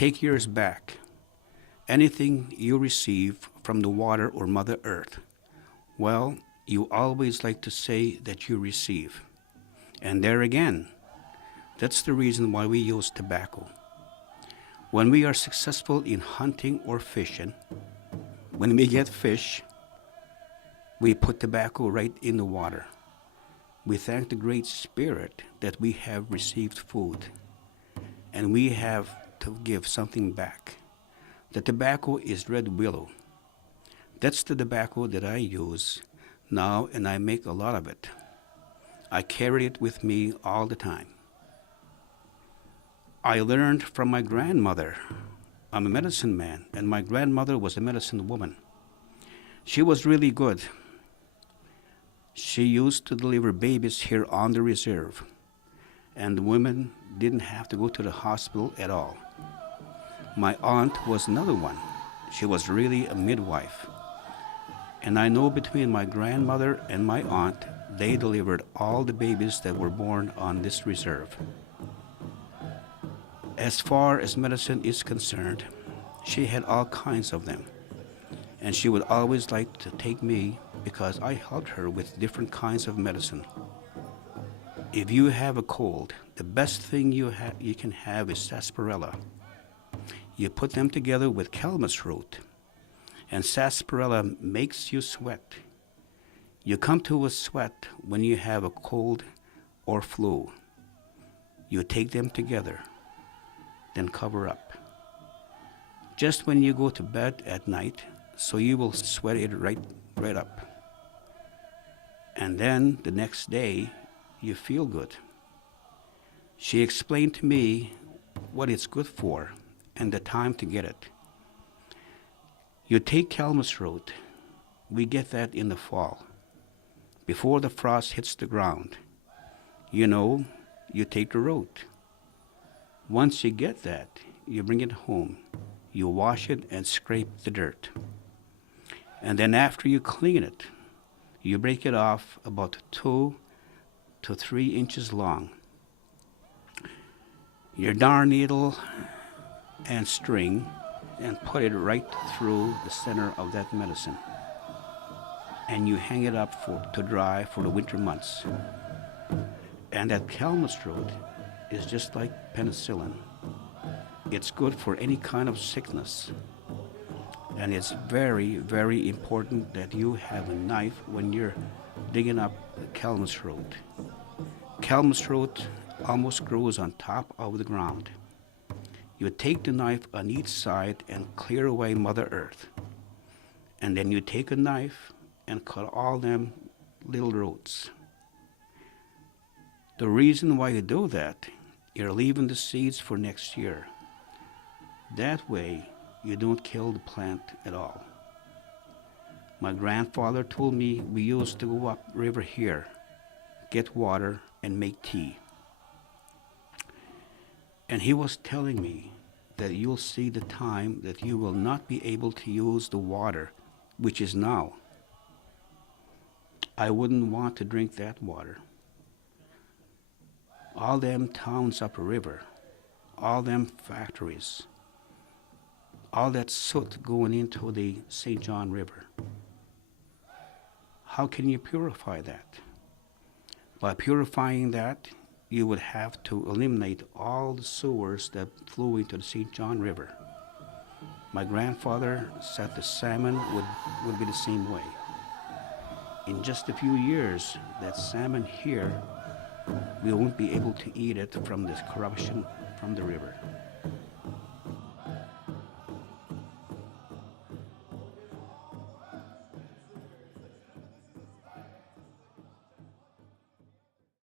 take yours back. Anything you receive from the water or Mother Earth, well, you always like to say that you receive. And there again, that's the reason why we use tobacco. When we are successful in hunting or fishing, when we get fish, we put tobacco right in the water. We thank the Great Spirit that we have received food, and we have to give something back. The tobacco is red willow. That's the tobacco that I use now, and I make a lot of it. I carry it with me all the time. I learned from my grandmother. I'm a medicine man, and my grandmother was a medicine woman. She was really good. She used to deliver babies here on the reserve, and the women didn't have to go to the hospital at all. My aunt was another one. She was really a midwife. And I know between my grandmother and my aunt, they delivered all the babies that were born on this reserve. As far as medicine is concerned, she had all kinds of them. And she would always like to take me because I helped her with different kinds of medicine. If you have a cold, the best thing you can have is sarsaparilla. You put them together with calamus root, and sarsaparilla makes you sweat. You come to a sweat when you have a cold or flu. You take them together, then cover up. Just when you go to bed at night, so you will sweat it right up. And then the next day, you feel good. She explained to me what it's good for and the time to get it. You take calamus root. We get that in the fall, before the frost hits the ground. You take the root. Once you get that, you bring it home. You wash it and scrape the dirt. And then after you clean it, you break it off about 2 to 3 inches long. Your darn needle and string, and put it right through the center of that medicine. And you hang it up to dry for the winter months. And that calamus root is just like penicillin. It's good for any kind of sickness. And it's very, very important that you have a knife when you're digging up the calamus root. Calamus root almost grows on top of the ground. You take the knife on each side and clear away Mother Earth. And then you take a knife and cut all them little roots. The reason why you do that, you're leaving the seeds for next year. That way, you don't kill the plant at all. My grandfather told me we used to go up river here, get water, and make tea. And he was telling me that you'll see the time that you will not be able to use the water, which is now. I wouldn't want to drink that water. All them towns up a river, all them factories, all that soot going into the St. John River. How can you purify that? By purifying that, you would have to eliminate all the sewers that flew into the St. John River. My grandfather said the salmon would be the same way. In just a few years, that salmon here, we won't be able to eat it from this corruption from the river.